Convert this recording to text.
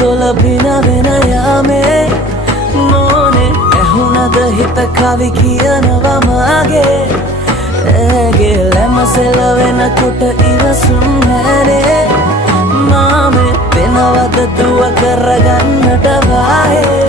දොළ පින වෙන යාමේ මොනේ ඇහුණද හිත කවි කියනවා මාගේ ඇගේ ලැමසෙල වෙනකොට ඉවසුම් නැරේ මාමේ වෙනවද දුව කරගන්නට වාහේ